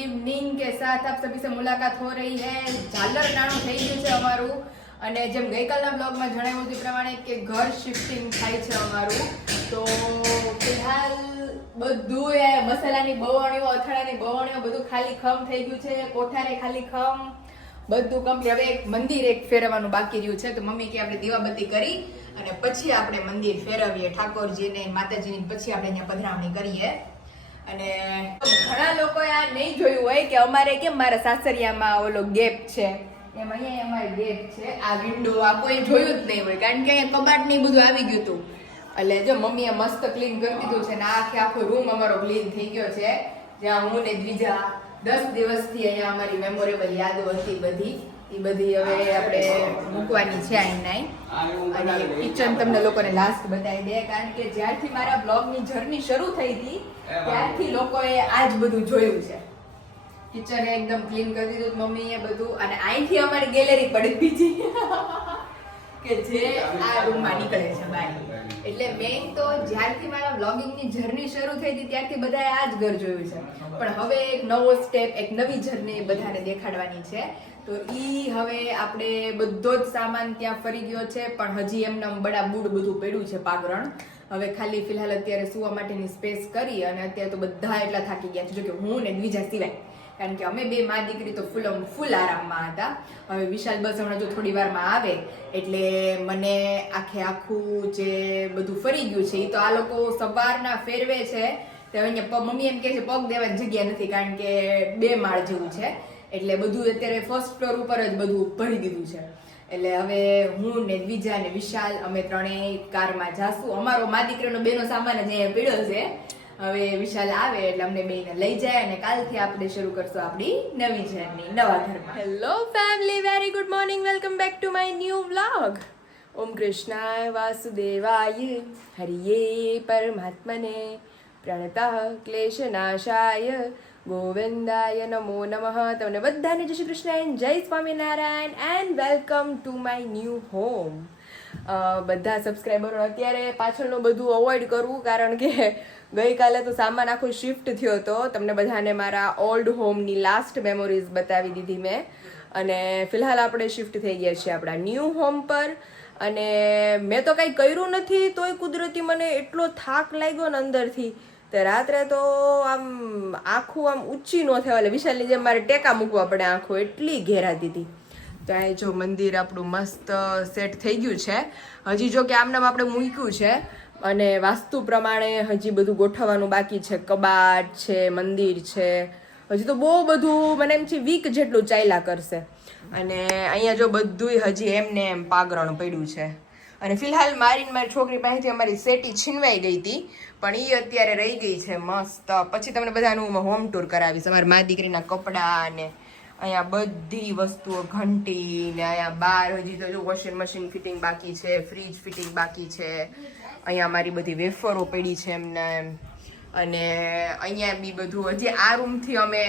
Evening के साथ आप सभी से मुलाकात हो रही है। झालर टाणું થઈ ગયું છે અમારું અને જેમ ગઈકાલના બ્લોગમાં જણાવ્યું તે પ્રમાણે કે ઘર શિફ્ટિંગ થાય છે અમારું, તો ફિલહાલ બધું એ મસાલાની બવણીઓ અથાણાની બવણીઓ બધું ખાલી ખમ થઈ ગયું છે, કોઠારે ખાલી ખમ બધું કમ્પ્લીટ. હવે એક મંદિર એક ફેરવવાનું બાકી રહ્યું છે, તો મમ્મી કે આપણે દીવાબત્તી કરી અને પછી આપણે મંદિર ફેરવીએ ઠાકોરજીને માતાજીની, પછી આપણે અહીંયા પધરામણી કરીએ. અને ઘણા લોકોએ આ નહીં જોયું હોય કે અમારે કેમ મારા સાસરિયામાં ઓલો ગેપ છે, એમ અહીંયા અમારે ગેપ છે. આ વિન્ડો આ કોઈ જોયું જ નહીં હોય, કારણ કે અહીંયા કબાટ ને બધું આવી ગયું હતું. એટલે જો મમ્મીએ મસ્ત ક્લીન કરી દીધું છે ને આખો રૂમ અમારો ક્લીન થઈ ગયો છે. જ્યાં હું ને દ્વિજા 10 દિવસથી અહીંયા અમારી મેમોરેબલ યાદો હતી બધી, એ બધી હવે આપણે મૂકવાની છે અહીં. અને કિચન તમને લોકોને લાસ્ટ બતાવી દે, કારણ કે જ્યારથી મારા બ્લોગની જર્ની શરૂ થઈ હતી ત્યારથી લોકોએ આ જ બધું જોયું છે. કિચન એકદમ ક્લીન કરી દીધું મમ્મીએ બધું. અને અહીંથી અમારી ગેલેરી પડી બીજી કે જે આ રૂમમાં નીકળે છે બહાર. એટલે મેઇન તો જ્યારથી મારા બ્લોગિંગની જર્ની શરૂ થઈ હતી ત્યારથી બધાએ આ જ ઘર જોયું છે, પણ હવે એક નવો સ્ટેપ, એક નવી જર્ની બધાને દેખાડવાની છે. તો ઈ હવે આપણે બધો જ સામાન ત્યાં ફરી ગયો છે, પણ હજી એમને બડા બૂડ બધું પડ્યું છે પાગરણ. હવે ખાલી ફિલહાલ અત્યારે સુવા માટેની સ્પેસ કરી, અને અત્યારે તો બધા એટલા થાકી ગયા છે, જો કે હું ને દ્વિજા સિવાય, કારણ કે અમે બે મા દીકરી તો ફૂલ આરામમાં હતા. હવે વિશાલ બસ હમણાં જો થોડી વારમાં આવે એટલે મને આખું જે બધું ફરી ગયું છે એ તો આ લોકો સવારના ફેરવે છે. તો અહીંયા મમ્મી એમ કહે છે પગ દેવાની જગ્યા નથી, કારણ કે 2 માળ જેવું છે, એટલે બધું અત્યારે ફર્સ્ટ ફ્લોર ઉપર જ બધું ભરી દીધું છે. એટલે હવે હું ને દ્વિજા ને વિશાલ અમે ત્રણેય કારમાં જાશું. અમારો મા દીકરીનો બેનો સામાન જ અહીંયા પડ્યો છે. હવે વિશાલ આવે એટલે અમને બેને લઈ જાય અને કાલથી આપણે શરૂ કરશું આપણી નવી જર્ની નવા ઘરમાં. Hello family, very good morning, welcome back to my new vlog. ઓમ કૃષ્ણાય વાસુદેવાય હરિયે પરમાત્મને પ્રણતઃ ક્લેશનાશાય ગોવિંદાય નમો નમઃ. તમને બધાને જય શ્રી કૃષ્ણ, જય Swaminarayan and welcome to my new home. બધા સબસ્ક્રાઈબરો અત્યારે પાછળનું બધું અવોઇડ કરવું, કારણ કે ગઈકાલે તો સામાન આખો શિફ્ટ થયો હતો. તમને બધાને મારા ઓલ્ડ હોમની લાસ્ટ મેમોરીઝ બતાવી દીધી મેં. અને ફિલહાલ આપણે શિફ્ટ થઈ ગયા છીએ આપણા ન્યૂ હોમ પર. અને મેં તો કંઈ કર્યું નથી, તોય કુદરતી મને એટલો થાક લાગ્યો ને અંદરથી, તો રાત્રે તો આમ આખું આમ ઊંચી ન થવા, એટલે વિશાલની જેમ મારે ટેકા મૂકવા પડે, આંખો એટલી ઘેરાતી હતી. તો અહીં જો મંદિર આપણું મસ્ત સેટ થઈ ગયું છે. હજી જો કે આમનામ આપણે મૂક્યું છે, અને વાસ્તુ પ્રમાણે હજી બધું ગોઠવવાનું બાકી છે. કબાટ છે, મંદિર છે, હજી તો બહુ બધું મને એમ છે વીક જેટલું ચાલ્યા કરશે. અને અહીંયા જો બધું હજી એમને એમ પાગરણ પડ્યું છે. અને ફિલહાલ મારી છોકરી પાસેથી અમારી સેટી છીનવાઈ ગઈ હતી, પણ એ અત્યારે રહી ગઈ છે મસ્ત. પછી તમને બધાનું હોમ ટૂર કરાવીશ. અમારા મા દીકરીના કપડાં ને અહીંયા બધી વસ્તુઓ, ઘંટી ને અહીંયા બહાર હજી તો જો વોશિંગ મશીન ફિટિંગ બાકી છે, ફ્રીજ ફિટિંગ બાકી છે. અહીંયા મારી બધી વેફરો પડી છે એમને એમ. અને અહીંયા બી બધું હજી આ રૂમથી અમે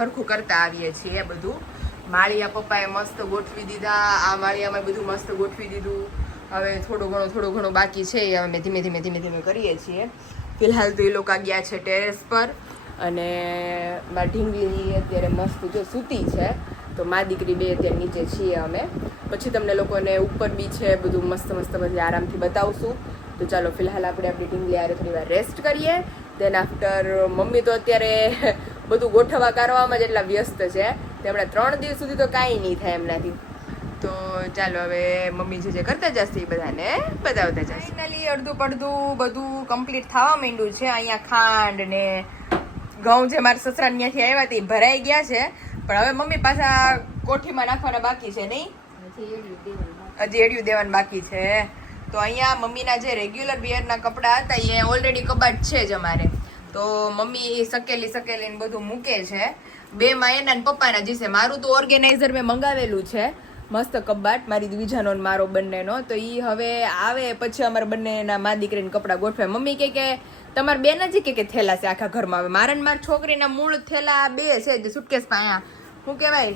હરખું કરતા આવીએ છીએ. બધું માળિયા પપ્પાએ મસ્ત ગોઠવી દીધા, આ માળિયામાં બધું મસ્ત ગોઠવી દીધું. હવે થોડું ઘણું બાકી છે, એ અમે ધીમે ધીમે કરીએ છીએ. ફિલહાલ તો એ લોકો ગયા છે ટેરેસ પર, અને મારી ઢીંગલી અત્યારે મસ્ત જો સૂતી છે. તો મા દીકરી બે અત્યારે નીચે છીએ અમે. પછી તમને લોકોને ઉપર બી છે બધું મસ્ત બધી આરામથી બતાવશું. તો ચાલો ફિલહાલ આપણે આપણી ઢીંગલી આરે થોડી વાર રેસ્ટ કરીએ. દેન આફ્ટર મમ્મી તો અત્યારે બધું ગોઠવવા કરવામાં જ એટલા વ્યસ્ત છે, તેમણે 3 દિવસ સુધી તો કાંઈ નહીં થાય એમનાથી. તો ચાલો હવે મમ્મી જે કરતા જશે એ બધાને બતાવતા જશે. ફાઇનલી અડધું પડધું બધું કમ્પ્લીટ થવા માંડ્યું છે. અહીંયા ખાંડ ને ઘઉં જે મારા સસરા ત્યાંથી આવ્યા તે ભરાઈ ગયા છે, પણ હવે મમ્મી પાછા કોઠીમાં નાખવાના બાકી છે. નહીં, હજી એડિયું દેવાનું બાકી છે. તો અહીંયા મમ્મીના જે રેગ્યુલર વિયરના કપડાં હતા એ ઓલરેડી કબાટ છે જ અમારે. તો મમ્મી સકેલી બધું મૂકે છે. 2 માં એના પપ્પાના જે છે. મારું તો ઓર્ગેનાઇઝર મેં મંગાવેલું છે, મસ્ત કબાટ, મારી દ્વિજાનો મારો બંનેનો. તો એ હવે આવે પછી અમારા બંનેના મા દીકરીને કપડાં ગોઠવે. મમ્મી કે તમારે બે નથી કે થેલા છે આખા ઘરમાં. હવે મારા ને મારી છોકરીના મૂળ થેલા 2 છે, સુટકેસમાં અહીંયા શું કહેવાય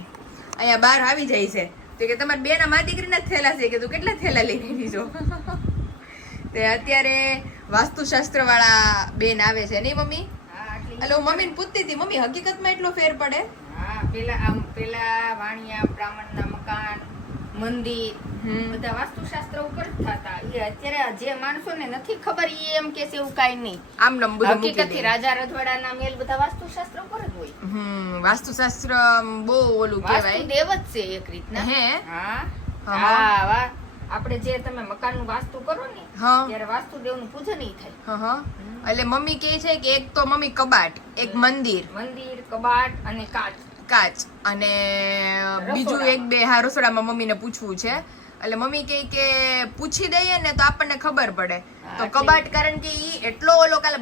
અહીંયા બહાર આવી જાય છે. તો કે તમારે બેના મા દીકરીના જ થેલા છે. કે તું કેટલા થેલા લઈને દીધો. તે અત્યારે વાસ્તુશાસ્ત્ર વાળા બેન આવે છે નહીં મમ્મી? એટલે હું મમ્મીને પૂછતી હતી, મમ્મી હકીકતમાં એટલો ફેર પડે? હા, પેલા વાણિયા બ્રાહ્મણના મકાન, મંદિર બધા વાસ્તુશાસ્ત્ર ઉપર જ થતા. એ અત્યારે જે માણસોને નથી ખબર એ એમ કે છે એવું કાઈ નહીં. આમ નમ બધું મૂકી હકીકતથી રાજા રજવાડાના મેલ બધા વાસ્તુશાસ્ત્ર ઉપર જ હોય. વાસ્તુશાસ્ત્ર બહુ ઓલું કહેવાય. વાસ્તુદેવ જ છે એક રીતના. હે? હા. હા, વાહ. આપણે જે તમે મકાનનું વાસ્તુ કરો ને ત્યારે વાસ્તુદેવનું પૂજન ઈ થાય. એટલે મમ્મી કહે છે કે એક તો મમ્મી કબાટ, એક મંદિર, કબાટ અને કાચ અને બીજું એક બે હા રસોડામાં મમ્મીને પૂછવું છે. એટલે મમ્મી કહે કે પૂછી દઈએ ને તો આપણને ખબર પડે. તો કબાટ, કારણ કે ઈ એટલો ઓલો કાલે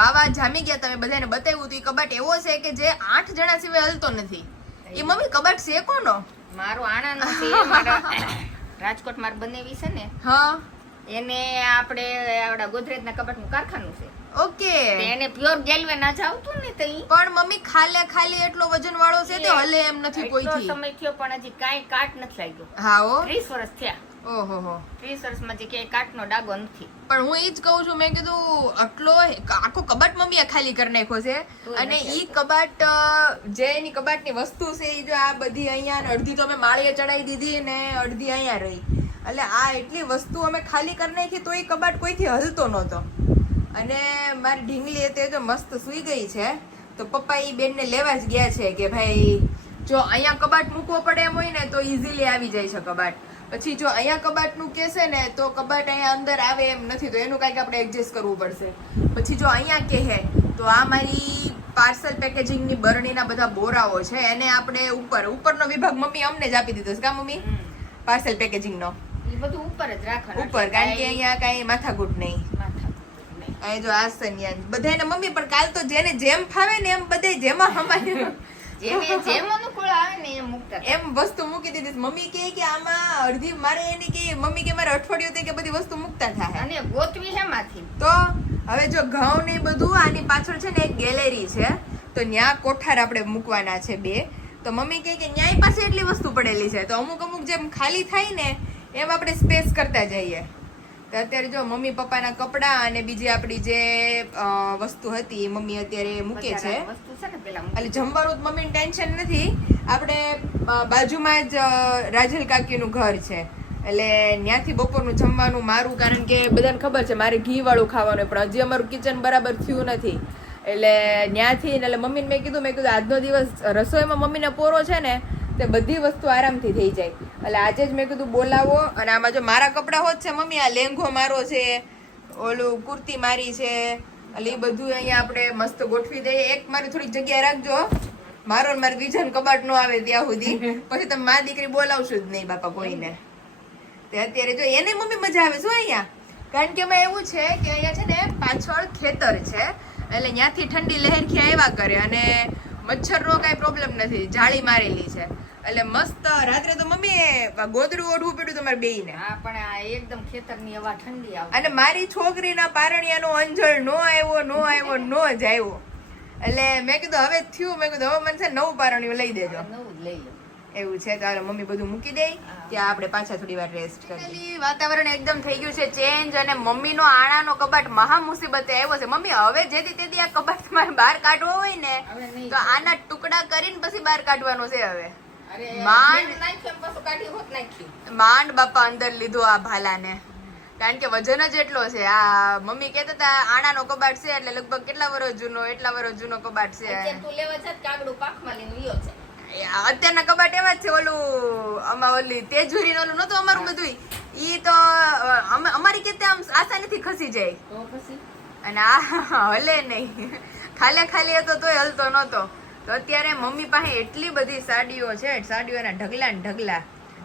બાવા જામી ગયા, તમે બધાને બતાવ્યું તો ઈ કબાટ એવો છે કે જે 8 જણા સિવાય હલતો નથી. ઈ મમ્મી કબાટ છે કોનો? મારો આણાનો છે. મારા રાજકોટ માર બનેવી છે ને, હા, એને આપણે આવડા ગોદરેજના કબાટનું કારખાનું છે. ઓકે. એને પ્યોર ગેલ્વેનાજ આવતું ને તઈ. પણ મમ્મી ખાલી એટલો વજન વાળો છે તે હલે એમ નથી કોઈથી. એટલો સમય થયો પણ હજી કાઈ કાટ નથી લાગ્યો. હા ઓ 30 વર્ષ થયા. ઓહો 30 વર્ષમાં જે ક્યાંય કાટનો ડાગો નથી. પણ હું ઈ જ કહું છું, મેં કીધું આટલો આખો કબાટ મમ્મીએ ખાલી કરી નાખ્યો છે. અને ઈ કબાટ જે એની કબાટની વસ્તુ છે ઈ જો આ બધી અહીંયા અડધી તો અમે માળીએ ચડાવી દીધી ને અડધી અહીંયા રહી. એટલે આ એટલી વસ્તુ અમે ખાલી કરી નાખી તો ઈ કબાટ કોઈથી હલતો નહોતો. અને મારી ઢીંગલી તે જો મસ્ત સૂઈ ગઈ છે, તો પપ્પા ઈ બેનને લેવા જ ગયા છે કે ભાઈ જો અહીંયા કબાટ મૂકવો પડે એમ હોય ને તો ઈઝીલી આવી જાય છે કબાટ. પછી જો અહીંયા કબાટનું કહેશે ને તો કબાટ અહીંયા અંદર આવે એમ નથી, તો એનું કંઈક આપણે એડજસ્ટ કરવું પડશે. પછી જો અહીંયા કહે તો આ મારી પાર્સલ પેકેજિંગની બરણીના બધા બોરાઓ છે, એને આપણે ઉપરનો વિભાગ મમ્મી અમને જ આપી દીધો છે. કા મમ્મી? પાર્સલ પેકેજિંગનો એ બધું ઉપર જ રાખવાનું. ઉપર, કારણ કે અહીંયા કાંઈ માથાકૂટ નહીં. અહીં જો આ સન્યાન બધાને મમ્મી પણ કાલ તો જેને જેમ ફાવે ને એમ બધે જેમાં હમાય જેમ અનુકૂળ આવે ને એમ મૂકતા એમ વસ્તુ મૂકી દીધી. મમ્મી કે આમાં અડધી મારે એની કે મમ્મી કે મારે અઠવાડિયું તે કે બધી વસ્તુ મૂકતા થાય. અને ગોતવી હેમાંથી? તો હવે જો ઘઉં ને બધું આની પાછળ છે ને એક ગેલેરી છે, તો ન્યા કોઠાર આપણે મૂકવાના છે 2. તો મમ્મી કે ન્યાય પાસે એટલી વસ્તુ પડેલી છે, તો અમુક જેમ ખાલી થાય ને એમ આપણે સ્પેસ કરતા જઈએ. તો અત્યારે જો મમ્મી પપ્પાના કપડા અને બીજી આપણી જે વસ્તુ હતી એ મમ્મી અત્યારે મૂકે છે. એટલે જમવાનું મમ્મીને ટેન્શન નથી. આપણે બાજુમાં જ રાજલ કાકીનું ઘર છે, એટલે ત્યાંથી બપોરનું જમવાનું મારું, કારણ કે બધાને ખબર છે મારે ઘી વાળું ખાવાનું, પણ હજી અમારું કિચન બરાબર થયું નથી. એટલે ત્યાંથી એટલે મમ્મીને મેં કીધું આજનો દિવસ રસોઈમાં મમ્મીને પોરો છે ને તે બધી વસ્તુ આરામથી થઈ જાય. એટલે આજે જ મેં કીધું બોલાવો. અને આમાં જો મારા કપડા હોત છે મમ્મી, આ લેંઘો મારો છે, ઓલું કુર્તી મારી છે, એટલે એ બધું અહીંયા આપણે મસ્ત ગોઠવી દઈએ. એક મારી થોડીક જગ્યા રાખજો, મારો ને મારી બીજાને કબાટ નો આવે ત્યાં સુધી, પછી તમે મા દીકરી બોલાવશો જ નહીં બાપા કોઈને. તે અત્યારે જો એને મમ્મી મજા આવે શું અહીંયા, કારણ કે એમાં એવું છે કે અહીંયા છે ને પાછળ ખેતર છે, એટલે ત્યાંથી ઠંડી લહેરખી આવ્યા કરે અને મચ્છરનો કાંઈ પ્રોબ્લેમ નથી, જાળી મારેલી છે. એટલે મસ્ત રાત્રે તો મમ્મી ગોદડું ઓઢવું પડ્યું તમારે બેયને. હા, પણ આ એકદમ ખેતરની હવા ઠંડી આવે. અને મારી છોકરીના પારણિયાનો અંજળ નો આવ્યો જ આવ્યો. એટલે મેં કીધું હવે થયું, મેં કીધું હવે મને છે નવું પારણિયું લઈ દેજો. નવું જ લઈ લો. એવું છે. ચાલો મમ્મી બધું મૂકી દે, ત્યાં આપણે પાછા થોડી વાર રેસ્ટ કરીએ. વાતાવરણ એકદમ થઈ ગયું છે ચેન્જ, અને મમ્મીનો આણાનો કબાટ મહા મુસીબતે આવ્યો છે. મમ્મી હવે જેથી તેથી આ કબાટ તમારે બહાર કાઢવો હોય ને તો આના ટુકડા કરીને પછી બહાર કાઢવાનો છે. હવે માંડ બાપા અંદર લીધો આ ભાલાને, કારણ કે વજન જ એટલો છે. આ મમ્મી કહેતા હતા આણાનો કબાટ છે એટલે લગભગ કેટલા વર્ષ જૂનો, એટલા વર્ષ જૂનો કબાટ છે. અત્યારના કબાટ એવા જ છે. ઓલું આમાં ઓલી તેજુરી ઓલું નતું અમારું બધું, ઈ તો અમારી કેતે આમ આસાનીથી ખસી જાય, અને આ હલે નહીં. ખાલી હતો તોય હલતો નતો. તો અત્યારે મમ્મી પાસે એટલી બધી સાડીઓ છે, સાડીઓના ઢગલા ને ઢગલા.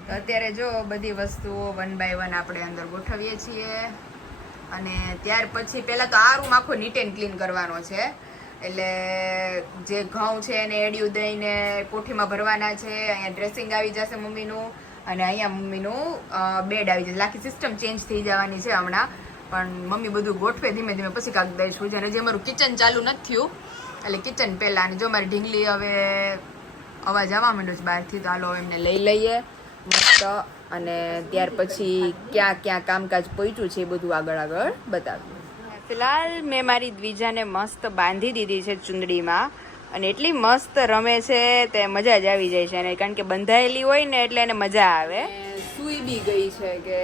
તો અત્યારે જો બધી વસ્તુઓ 1 by 1 આપણે અંદર ગોઠવીએ છીએ. અને ત્યાર પછી પહેલા તો આ રૂમ આખો નીટ એન્ડ ક્લીન કરવાનો છે. એટલે જે ઘઉં છે એને એડિયું દઈને કોઠીમાં ભરવાના છે. અહીંયા ડ્રેસિંગ આવી જશે મમ્મીનું, અને અહીંયા મમ્મીનું બેડ આવી જશે. આખી સિસ્ટમ ચેન્જ થઈ જવાની છે હમણાં, પણ મમ્મી બધું ગોઠવે ધીમે ધીમે પછી કાંક દઈશું. જેને જે અમારું કિચન ચાલુ નથી થયું, એટલે કિચન પહેલા. અને જો મારી ઢીંગલી હવે અવાજ આવવા માંડ્યો છે બહારથી, તો હાલો એમને લઈ લઈએ મસ્ત. અને ત્યાર પછી ક્યાં કામકાજ પહોંચ્યું છે એ બધું આગળ બતાવ્યું. ફિલહાલ મેં મારી દ્વિજાને મસ્ત બાંધી દીધી છે ચુંદડીમાં અને એટલી મસ્ત રમે છે તે મજા જ આવી જાય છે અને કારણ કે બંધાયેલી હોય ને એટલે એને મજા આવે. સૂઈ બી ગઈ છે કે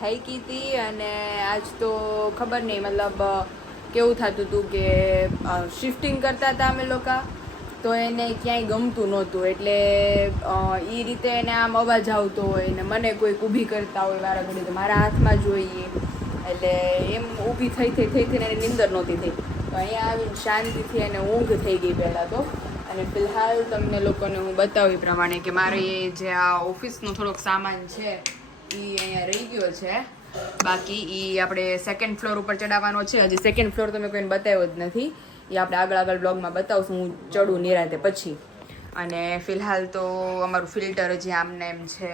થાકી હતી અને આજ તો ખબર નહીં મતલબ કેવું થતું હતું કે શિફ્ટિંગ કરતા હતા અમે લોકો તો એને ક્યાંય ગમતું નહોતું એટલે એ રીતે એને આમ અવાજ આવતો હોય ને મને કોઈક ઊભી કરતા હોય વારા ઘડી તો મારા હાથમાં જોઈએ એટલે એમ ઊભી થઈને એને નીંદર નહોતી થઈ તો અહીંયા આવીને શાંતિથી એને ઊંઘ થઈ ગઈ પહેલાં તો. અને ફિલહાલ તમને લોકોને હું બતાવું એ પ્રમાણે કે મારે જે આ ઓફિસનો થોડોક સામાન છે એ અહીંયા રહી ગયો છે. બાકી એ આપણે સેકન્ડ ફ્લોર ઉપર ચડાવવાનો છે. હજી સેકન્ડ ફ્લોર તમે કોઈને બતાવ્યો જ નથી. એ આપણે આગળ બ્લોગમાં બતાવશું હું ચડું નિરાતે પછી. અને ફિલહાલ તો અમારું ફિલ્ટર હજી આમને એમ છે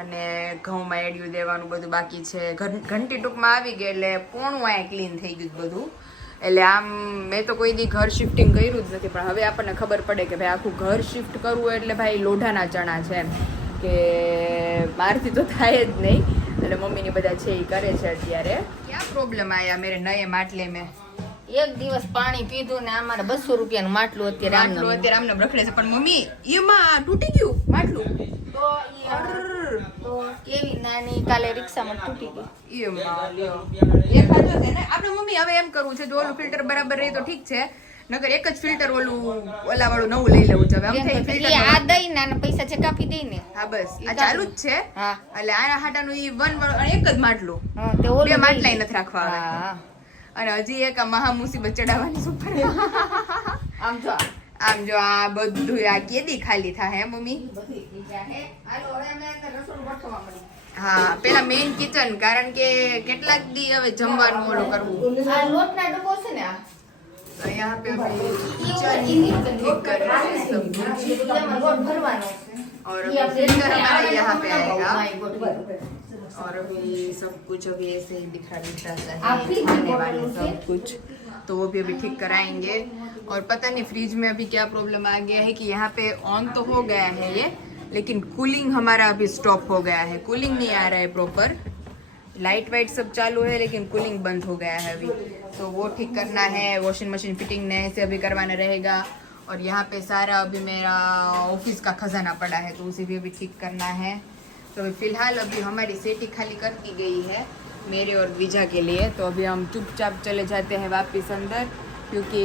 અને ઘઉંમાં એડિયું દેવાનું બધું બાકી છે. ઘંટી ટૂંકમાં આવી ગઈ એટલે પોણું અહીંયા ક્લીન થઈ ગયું બધું. એટલે આમ મેં તો કોઈ દી ઘર શિફ્ટિંગ કર્યું જ નથી પણ હવે આપણને ખબર પડે કે ભાઈ આખું ઘર શિફ્ટ કરવું એટલે ભાઈ લોઢાના ચણા છે એમ કે મારથી તો થાય જ નહીં. એટલે મમ્મીની બધા છે એ કરે છે અત્યારે. ક્યાં પ્રોબ્લેમ આયા મેરે નયે માટલે મેં એક દિવસ પાણી પીધું ને અમારે 200 રૂપિયાનું માટલું અત્યારે આમને રખડે છે પણ મમ્મી એમાં તૂટી ગયું માટલું તો કેવી નાની કાલે રિક્ષામાં તૂટી ગઈ એમાં એ ખાધો છે ને આપણે મમ્મી હવે એમ કરવું છે જો ઓલું ફિલ્ટર બરાબર રહે તો ઠીક છે નકર એક જ ફિલ્ટર ઓલા વાળું નવું લઈ લેવું છે હવે આમ થઈ ફિલ્ટર આ દઈ ને પૈસા છે કાપી દઈ ને હા બસ આ ચાલુ જ છે હા એટલે આના હાટાનું ઈ વન વાળું અને એક જ માટલું તે ઓલું બે માટલાય નથી રાખવા આવે હા અને હજી એક આ મહા મુસીબત ચડાવવાની સુપર આમ જો આ બધું આ કેદી ખાલી થાય હે મમ્મી હા પેલા મેઇન કિચન કારણ કે કેટલાક દી હવે જમવાનું ઓલું કરવું આ લોટના ડબ્બો છે ને આ तो यहाँ पे अभी किचन ठीक कर रहे हैं सब कुछ और अभी फिल्टर हमारा यहाँ पे आएगा और अभी सब कुछ अभी ऐसे ही बिखरा सा है खाने वाले सब कुछ तो वो भी अभी ठीक कराएंगे और पता नहीं फ्रिज में अभी क्या प्रॉब्लम आ गया है कि यहाँ पे ऑन तो हो गया है ये लेकिन कूलिंग हमारा अभी स्टॉप हो गया है कूलिंग नहीं आ रहा है प्रॉपर लाइट वाइट सब चालू है लेकिन कूलिंग बंद हो गया है अभी तो वो ठीक करना है वॉशिंग मशीन फिटिंग नए से अभी करवाना रहेगा और यहाँ पे सारा अभी मेरा ऑफिस का खजाना पड़ा है तो उसे भी अभी ठीक करना है तो अभी फिलहाल अभी हमारी सेटिंग खाली कर दी गई है मेरे और विजा के लिए तो अभी हम चुपचाप चले जाते हैं वापस अंदर क्योंकि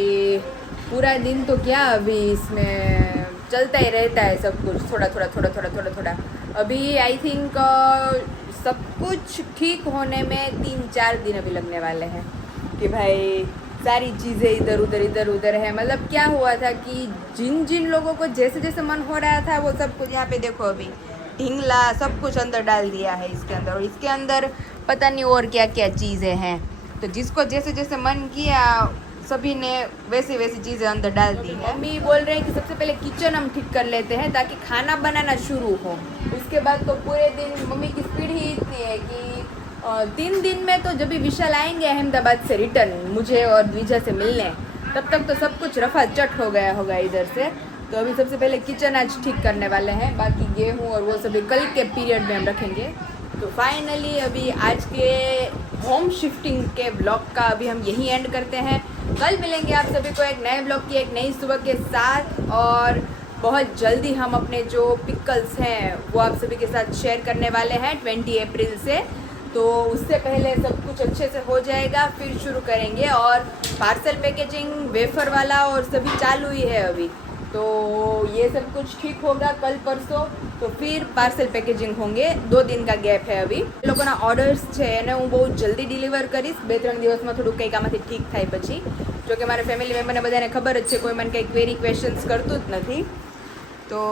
पूरा दिन तो क्या अभी इसमें चलता ही रहता है सब कुछ थोड़ा अभी आई थिंक सब कुछ ठीक होने में 3-4 दिन अभी लगने वाले हैं कि भाई सारी चीज़ें इधर उधर है मतलब क्या हुआ था कि जिन लोगों को जैसे जैसे मन हो रहा था वो सब कुछ यहाँ पे देखो अभी ढींगला सब कुछ अंदर डाल दिया है इसके अंदर और इसके अंदर पता नहीं और क्या क्या चीज़ें हैं तो जिसको जैसे जैसे मन किया सभी ने वैसी चीज़ें अंदर डाल दी है मम्मी बोल रहे हैं कि सबसे पहले किचन हम ठीक कर लेते हैं ताकि खाना बनाना शुरू हो उसके बाद तो पूरे दिन मम्मी की स्पीड ही इतनी है कि 3 दिन में तो जब भी विशाल आएंगे अहमदाबाद से रिटर्न मुझे और द्विजा से मिलने तब तक तो सब कुछ रफा चट हो गया होगा इधर से तो अभी सबसे पहले किचन आज ठीक करने वाले हैं बाकी गेहूँ और वो सभी कल के पीरियड में हम रखेंगे तो फाइनली अभी आज के होम शिफ्टिंग के ब्लॉग का अभी हम यही एंड करते हैं कल मिलेंगे आप सभी को एक नए ब्लॉग की एक नई सुबह के साथ और बहुत जल्दी हम अपने जो पिकल्स हैं वो आप सभी के साथ शेयर करने वाले हैं 20 अप्रैल से तो उससे पहले सब कुछ अच्छे से हो जाएगा फिर शुरू करेंगे और पार्सल पैकेजिंग वेफर वाला और सभी चालू ही है अभी तो ये सब कुछ ठीक होगा कल परसों तो फिर पार्सल पैकेजिंग होंगे 2 दिन का गैप है अभी लोगोना ऑर्डर्स છે એને હું બહુ જલ્દી ડિલિવર કરીશ 2-3 દિવસમાં થોડું કંઈક આમાંથી ઠીક થાય પછી જો કે મારા ફેમિલી મેમ્બરને બધાને ખબર જ છે કોઈ મને કંઈ ક્વેરી ક્વેશ્ચન્સ કરતું જ નથી તો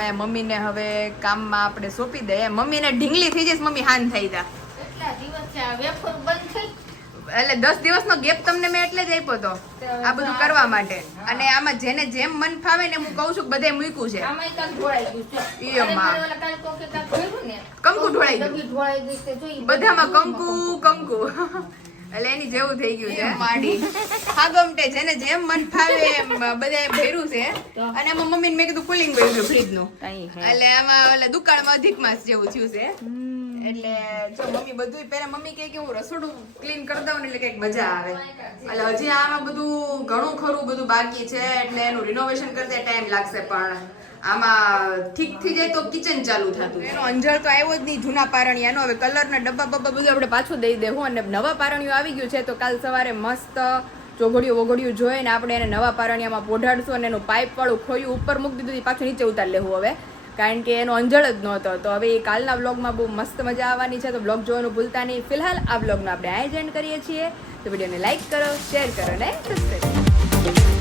અહીંયા મમ્મીને હવે કામમાં આપણે સોંપી દઈએ મમ્મીને ઢીંગલી થઈ જઈશ મમ્મી હાન થઈ તા કેટલા દિવસ છે આ વેફર બંધ થઈ એટલે 10 દિવસનો ગેપ તમને મેં એટલે જ આપ્યો તો આ બધું કરવા માટે અને આમાં જેને જેમ મન ફાવે ને હું કહું છું કે બધે મૂક્યું છે આમાં કાલ ઢોળાઈ ગયું છે ઈ અમ્મા અરે ઓલા કાલ તો કે કાલ ભર્યું ને કંકુ ઢોળાઈ ગયું ડબ્બી ઢોળાઈ ગઈ છે જો ઈ બધામાં કંકુ એટલે એની જેવું થઈ ગયું છે માડી હાગમટે જેને જેમ મન ફાવે એમ બધાએ ભર્યું છે અને આમાં મમ્મીને મેં કીધું કુલિંગ ભર્યું ફ્રીજ નું એટલે આમાં ઓલા દુકાળમાં અધિક માસ જેવું થયું છે એટલે જો મમ્મી બધું પહેલા મમ્મી કહે કે હું રસોડું ક્લીન કરી દઉં ને એટલે કંઈક મજા આવે. એટલે હજી આમાં બધું ઘણું ખરું બધું બાકી છે એટલે એનું રિનોવેશન કરતા ટાઈમ લાગશે, પણ આમાં ઠીક થઈ જાય તો કિચન ચાલુ થતું. એનો અંજળ તો આવ્યો જ નહીં જૂના પારણિયાનો. હવે કલરના ડબ્બા બબ્બા બધું આપણે પાછું દઈ દેવું અને નવા પારણિયું આવી ગયું છે તો કાલ સવારે મસ્ત ચોઘડિયું જોઈને આપણે એને નવા પારણિયામાં પોઢાડશું અને એનું પાઇપ વાળું ખોયું ઉપર મૂકી દીધું, પાછું નીચે ઉતારી લેવું હવે, કારણ કે એનો અંજળ જ નહોતો. તો હવે એ કાલના બ્લોગમાં બહુ મસ્ત મજા આવવાની છે, તો બ્લોગ જોવાનું ભૂલતા નહીં. ફિલહાલ આ બ્લોગનો આપણે આ જ એન્ડ કરીએ છીએ. તો વિડીયોને લાઈક કરો, શેર કરો અને સબસ્ક્રાઈબ કરો.